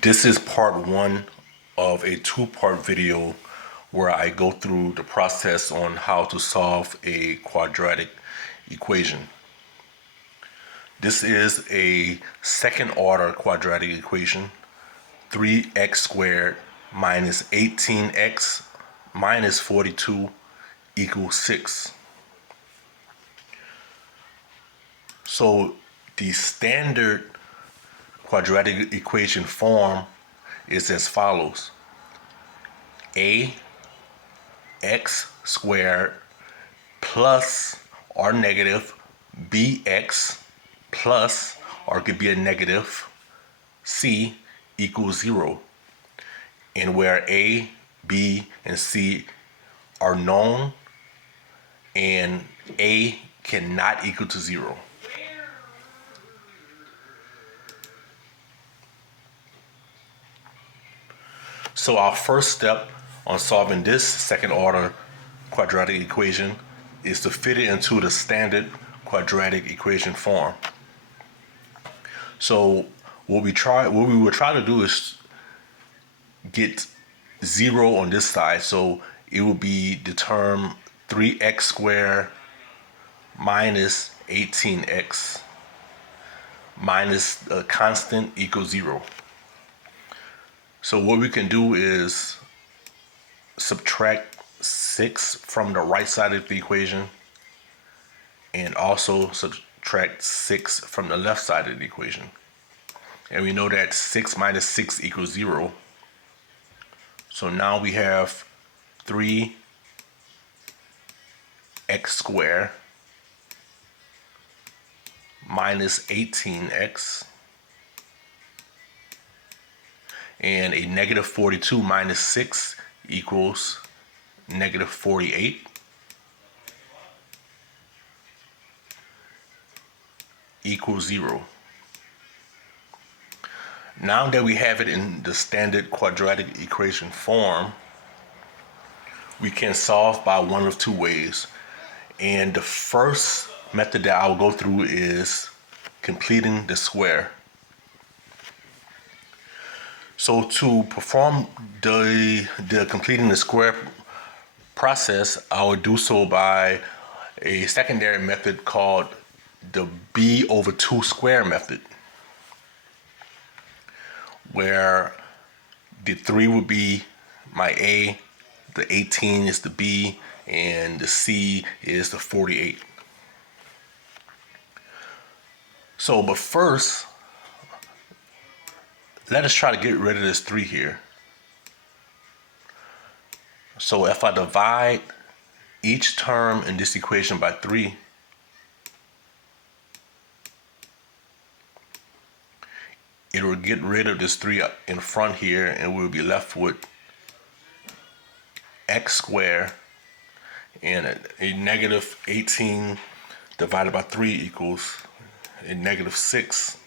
This is part one of a two-part video where I go through the process on how to solve a quadratic equation. This is a second order quadratic equation, 3x squared minus 18x minus 42 equals 6. So the standard quadratic equation form is as follows: a x squared plus or negative bx plus, or it could be a negative, c equals 0. And where a, b, and c are known and a cannot equal to 0. So our first step on solving this second order quadratic equation is to fit it into the standard quadratic equation form. So what we will try to do is get 0 on this side. So it will be the term 3x squared minus 18x minus a constant equals 0. So what we can do is subtract 6 from the right side of the equation and also subtract 6 from the left side of the equation. And we know that 6 minus 6 equals 0. So now we have 3x squared minus 18x and a negative 42 minus 6 equals negative 48 equals 0. Now that we have it in the standard quadratic equation form, we can solve by one of two ways. And the first method that I'll go through is completing the square. So to perform the completing the square process, I will do so by a secondary method called the b over 2 square method, where the 3 would be my a, the 18 is the b, and the c is the 48. So, but first, let us try to get rid of this 3 here. So if I divide each term in this equation by 3, it will get rid of this 3 in front here, and we'll be left with x squared and a negative 18 divided by 3 equals a negative 6.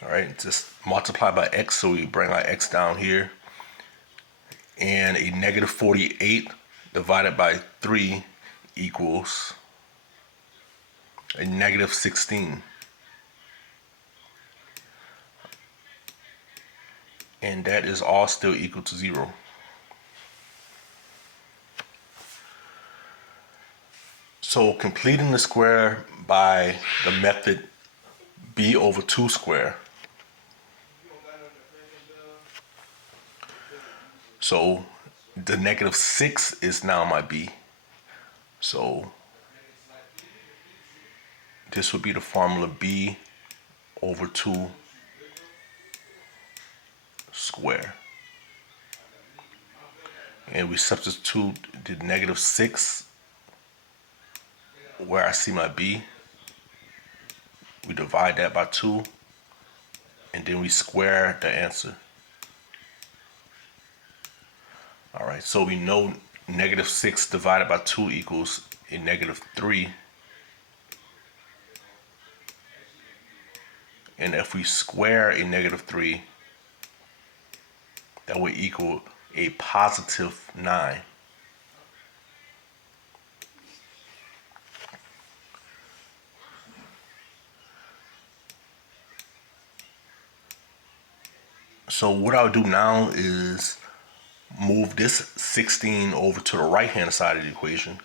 All right, just multiply by x, so we bring our x down here. And a negative 48 divided by 3 equals a negative 16. And that is all still equal to 0. So completing the square by the method b over 2 square. So the negative 6 is now my b. So this would be the formula b over 2 square. And we substitute the negative 6 where I see my b. We divide that by 2, and then we square the answer. All right, so we know negative 6 divided by 2 equals a negative 3. And if we square a negative 3, that would equal a positive 9. So what I'll do now is move this 16 over to the right hand side of the equation.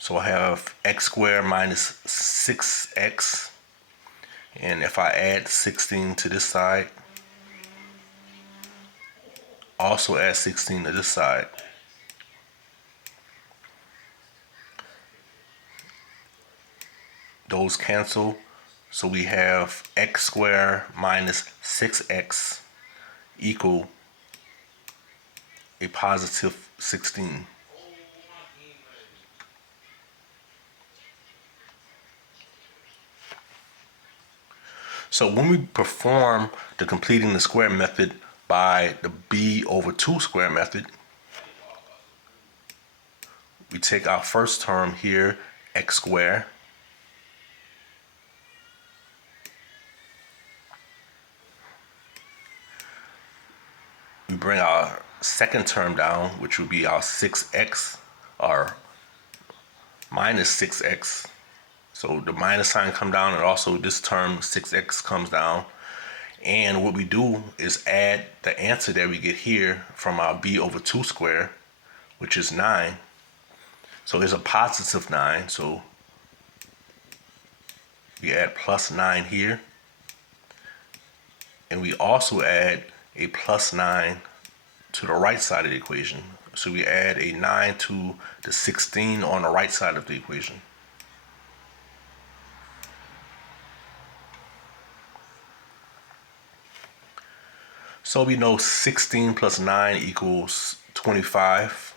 So I have x squared minus 6x, and if I add 16 to this side, also add 16 to this side, those cancel. So we have x squared minus 6x equal a positive 16. So when we perform the completing the square method by the b over 2 square method, we take our first term here, x squared, we bring our second term down, which would be our 6x, or minus 6x. So the minus sign come down, and also this term 6x comes down. And what we do is add the answer that we get here from our b over 2 squared, which is 9. So there's a positive 9, so we add plus 9 here. And we also add a plus 9 to the right side of the equation. So we add a 9 to the 16 on the right side of the equation. So we know 16 plus 9 equals 25.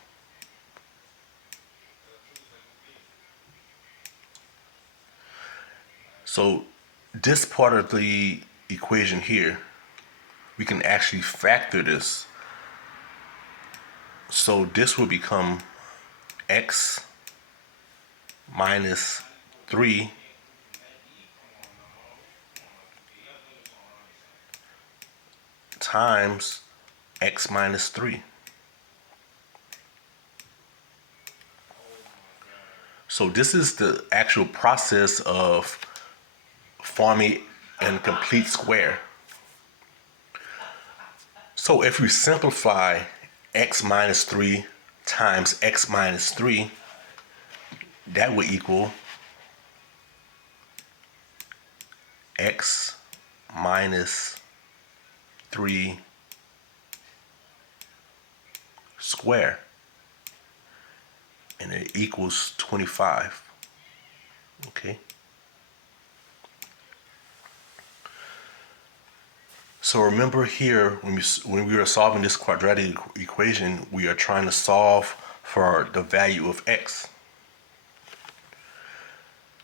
So this part of the equation here, we can actually factor this. So this will become x minus 3 times x minus 3. So this is the actual process of forming a complete square. So if we simplify x minus 3 times x minus 3, that would equal x minus 3 square, and it equals 25. Okay. So remember here, when we are solving this quadratic equation, we are trying to solve for the value of x.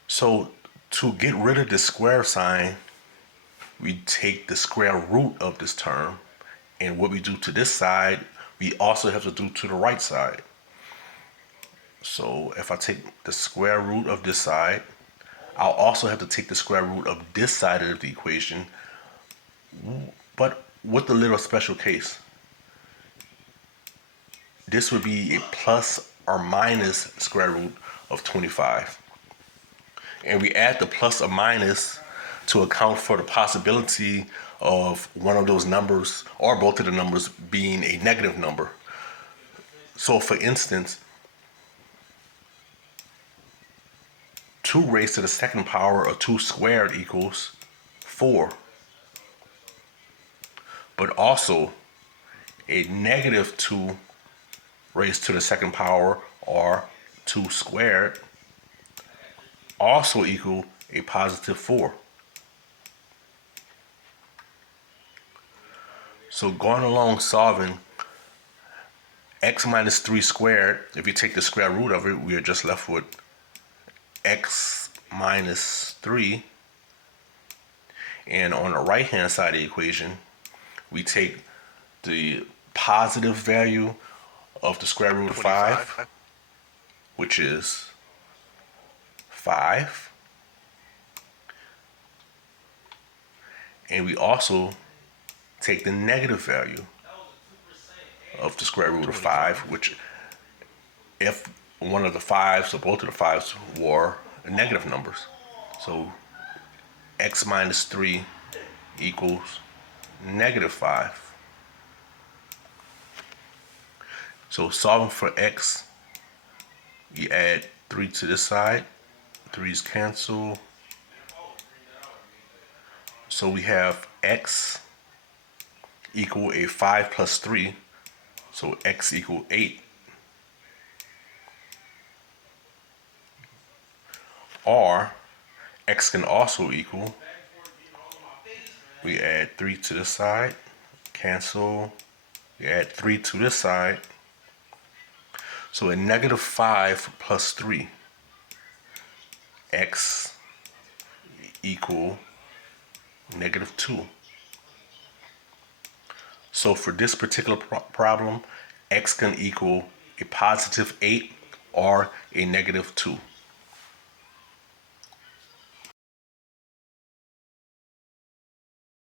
So to get rid of the square sign, we take the square root of this term, and what we do to this side, we also have to do to the right side. So if I take the square root of this side, I'll also have to take the square root of this side of the equation, but with a little special case. This would be a plus or minus square root of 25. And we add the plus or minus to account for the possibility of one of those numbers or both of the numbers being a negative number. So for instance, 2 raised to the second power of 2 squared equals 4. But also a negative 2 raised to the second power, or 2 squared, also equal a positive 4. So going along solving x minus 3 squared, if you take the square root of it, we are just left with x minus 3. And on the right hand side of the equation, we take the positive value of the square root of 5, which is 5. And we also take the negative value of the square root of 5, which if one of the 5s or both of the 5s were negative numbers. So x minus 3 equals negative 5. So solving for x, you add 3 to this side. 3's cancel. So we have x equal a 5 plus 3. So x equal 8. Or x can also equal, we add 3 to this side, cancel, we add 3 to this side. So a negative 5 plus 3, x equal negative 2. So for this particular problem, x can equal a positive 8 or a negative 2.